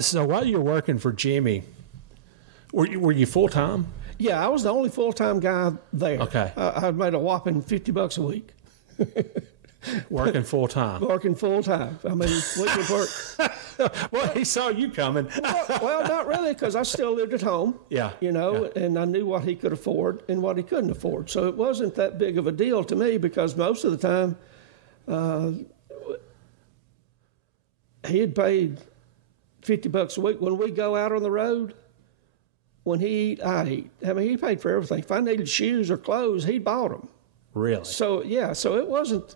So while you were working for Jimmy, were you full time? Yeah, I was the only full-time guy there. Okay. I made a whopping $50 a week. Working full time. Working full-time. I mean, we could work. Well, he saw you coming. Well, not really, because I still lived at home. Yeah. And I knew what he could afford and what he couldn't afford. So it wasn't that big of a deal to me, because most of the time he had paid $50 a week. When we go out on the road, when he eat, I eat. I mean, he paid for everything. If I needed shoes or clothes, he bought them. Really? So yeah, so it wasn't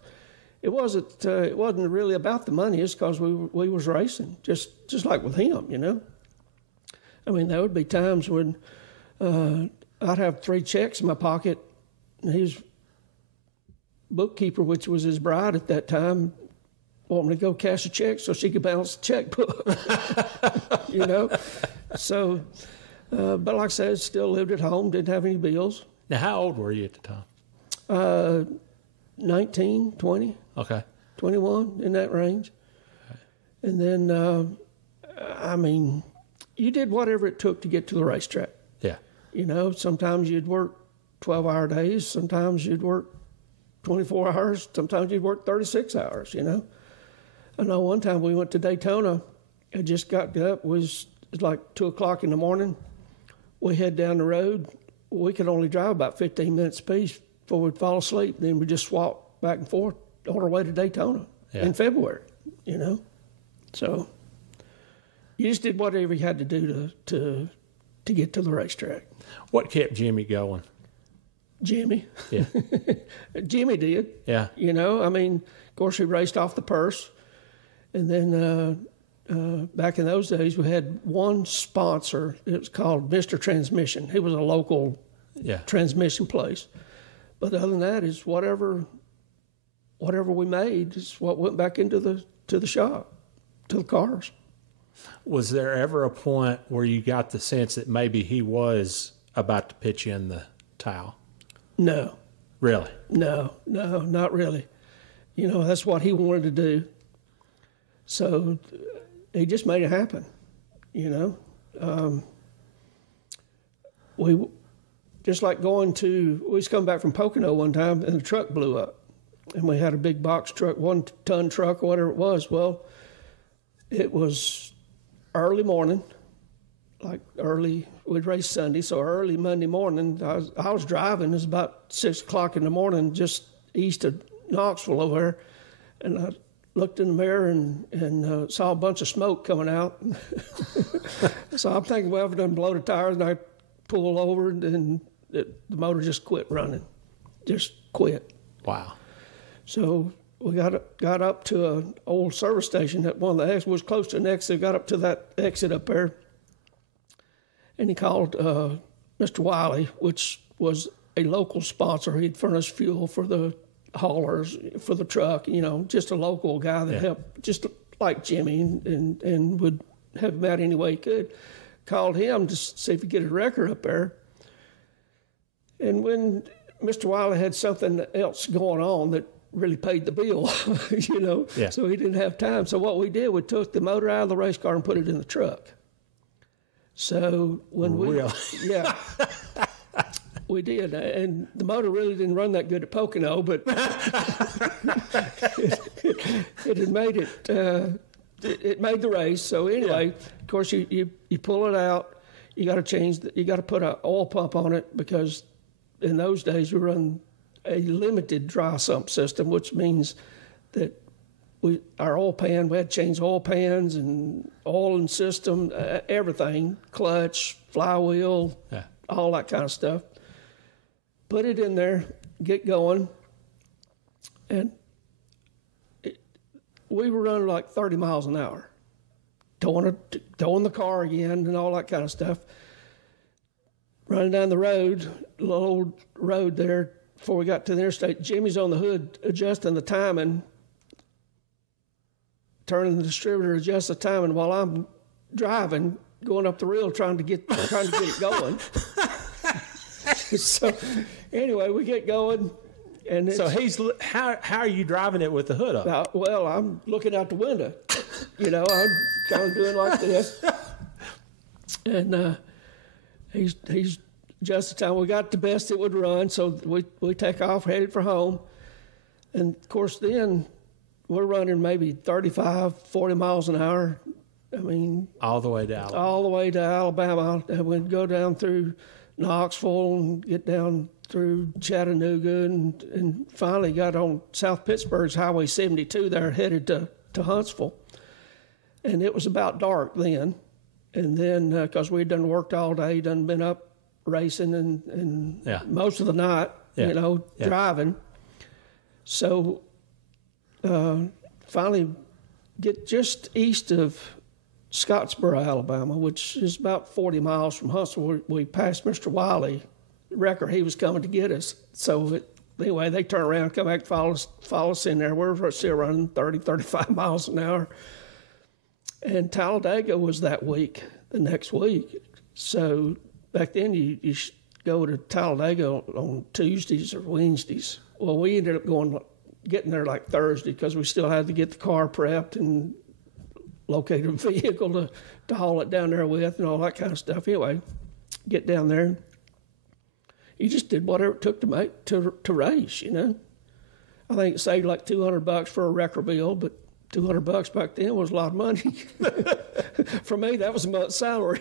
really about the money. It's because we was racing, just like with him, I mean, there would be times when I'd have 3 checks in my pocket, and his bookkeeper, which was his bride at that time, wanted me to go cash a check so she could balance the checkbook. So, but like I said, still lived at home, didn't have any bills. Now, how old were you at the time? 19, 20. Okay. 21, in that range. And then, I mean, you did whatever it took to get to the racetrack. Yeah. Sometimes you'd work 12-hour days. Sometimes you'd work 24 hours. Sometimes you'd work 36 hours, I know one time we went to Daytona. I just got up. It was like 2 o'clock in the morning. We head down the road. We could only drive about 15 minutes apiece before we'd fall asleep. Then we'd just swap back and forth on our way to Daytona in February, So you just did whatever you had to do to get to the racetrack. What kept Jimmy going? Jimmy. Yeah. Jimmy did. Yeah. I mean, of course, he raced off the purse. And then back in those days, we had one sponsor. It was called Mr. Transmission. He was a local transmission place. But other than that, is whatever we made is what went back into the shop, to the cars. Was there ever a point where you got the sense that maybe he was about to pitch in the towel? No. Really? No, not really. That's what he wanted to do. So he just made it happen, we just like we was coming back from Pocono one time, and the truck blew up. And we had a big box truck, 1-ton truck or whatever it was. Well, it was early morning, we'd race Sunday, so early Monday morning, I was driving. It was about 6 o'clock in the morning, just east of Knoxville over there, and I looked in the mirror and saw a bunch of smoke coming out. So I'm thinking, well, if it doesn't blow the tires, and I pull over, and the motor just quit running. Just quit. Wow. So we got up to an old service station that one of the exits was close to an exit. Got up to that exit up there, and he called Mr. Wiley, which was a local sponsor. He'd furnished fuel for the haulers for the truck. Just a local guy that helped, just like Jimmy, and would help him out any way he could. Called him to see if he could get a record up there. And when Mr. Wiley had something else going on that really paid the bill, so he didn't have time. So what we did, we took the motor out of the race car and put it in the truck. So when we did, and the motor really didn't run that good at Pocono, but it had made it. It made the race. So anyway, of course, you pull it out. You got to put an oil pump on it, because in those days we run a limited dry sump system, which means that our oil pan, we had to change oil pans and oil and system, everything, clutch, flywheel, all that kind of stuff. Put it in there, get going, and we were running like 30 miles an hour, towing the car again and all that kind of stuff. Running down the road, little old road there, before we got to the interstate, Jimmy's on the hood adjusting the timing, turning the distributor, adjust the timing while I'm driving, going up the rail trying to get it going. So anyway, we get going. And so how are you driving it with the hood up? Well, I'm looking out the window. I'm kind of doing like this. And he's just the time we got the best it would run, so we take off, headed for home. And, of course, then we're running maybe 35, 40 miles an hour. I mean... All the way to Alabama. All the way to Alabama. And we'd go down through Knoxville and get down through Chattanooga and finally got on South Pittsburgh's Highway 72 there, headed to Huntsville. And it was about dark then. And then, because we'd done worked all day, done been up racing and most of the night, driving. So finally get just east of Scottsboro, Alabama, which is about 40 miles from Huntsville. We passed Mr. Wiley, record he was coming to get us. So anyway, they turn around, come back, follow us in there. We're still running 30, 35 miles an hour. And Talladega was that week, the next week. So back then you go to Talladega on Tuesdays or Wednesdays. Well, we ended up getting there like Thursday because we still had to get the car prepped and locate a vehicle to haul it down there with and all that kind of stuff. Anyway, get down there. You just did whatever it took to race, I think it saved like $200 for a wrecker bill, but $200 back then was a lot of money. For me, that was a month's salary.